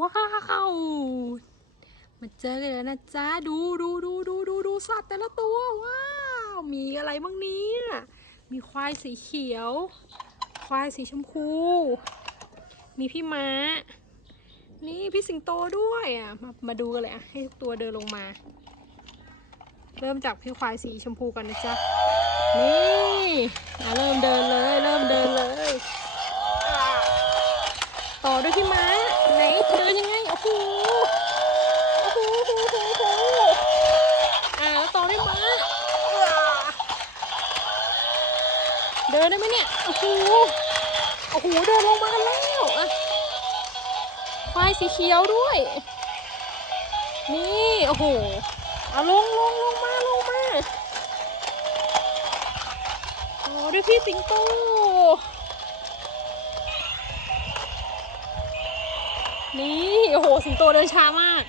ว้าวมาเจอกันแล้วนะจ๊ะดูดูดูดูดูดูสัตว์แต่ละตัวว้าวมีอะไรบ้างนี้มีควายสีเขียว ควายสีชมพู มีพี่ม้า นี่พี่สิงโตด้วยอะมามาดูกันเลยอะให้ทุกตัวเดินลงมา เริ่มจากพี่ควายสีชมพูกันนะจ๊ะนี่เริ่มเดินเลย เริ่มเดินเลย ต่อด้วยพี่ม้า ไหนเดินยังไง โอ้โห โอ้โหโอ้โหโอ้โหอะแล้วต่อด้วยม้า เดินได้ไหมเนี่ย โอ้โห โอ้โห เดินลงมากันแล้วอะควายสีเขียวด้วย นี่ โอ้โหเอาลงลงลงมาลงมาต่อด้วยพี่สิงโต นี่โอ้โหสิงโตเดินช้ามาก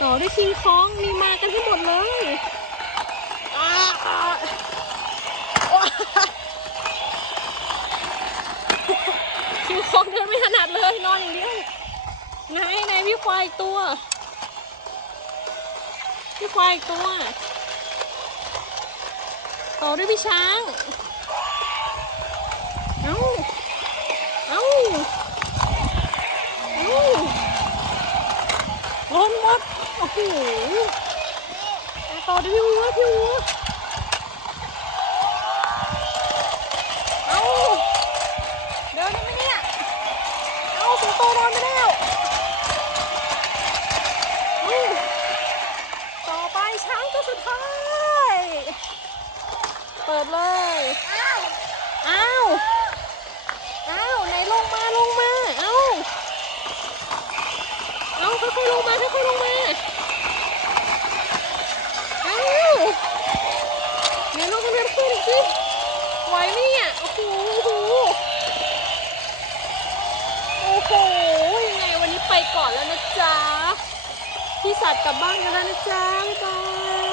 ต่อด้วยคิงคองนี่มากันให้หมดเลยคิงคองเดินไม่ถนัดเลยนอนอย่างเดียวไหนไหนพี่ควายตัว พี่ควายตัว ต่อด้วยพี่ช้าง เอ้า เอ้า เอ้า ล้นหมดโอ้โหต่อด้วยพี่วัวพี่วัวเอาเดินได้ไหมเนี่ย เอาสิงโตนอนไปแล้วต่อไปช้างตัวสุดท้าย เปิดเลย อ้าว อ้าว อ้าว ไหนลงมาลงมา เอ้า เอ้า ค่อยๆลงมาค่อยๆลงมาเอ้าไหนลงมาเร็วขึ้นอีกสิไหวไหมเนี่ยโอ้โหโอ้โหโอ้โหยังไงวันนี้ไปก่อนแล้วนะจ๊ะพี่สัตว์กลับบ้านกันแล้วนะจ๊ะบ๊ายบาย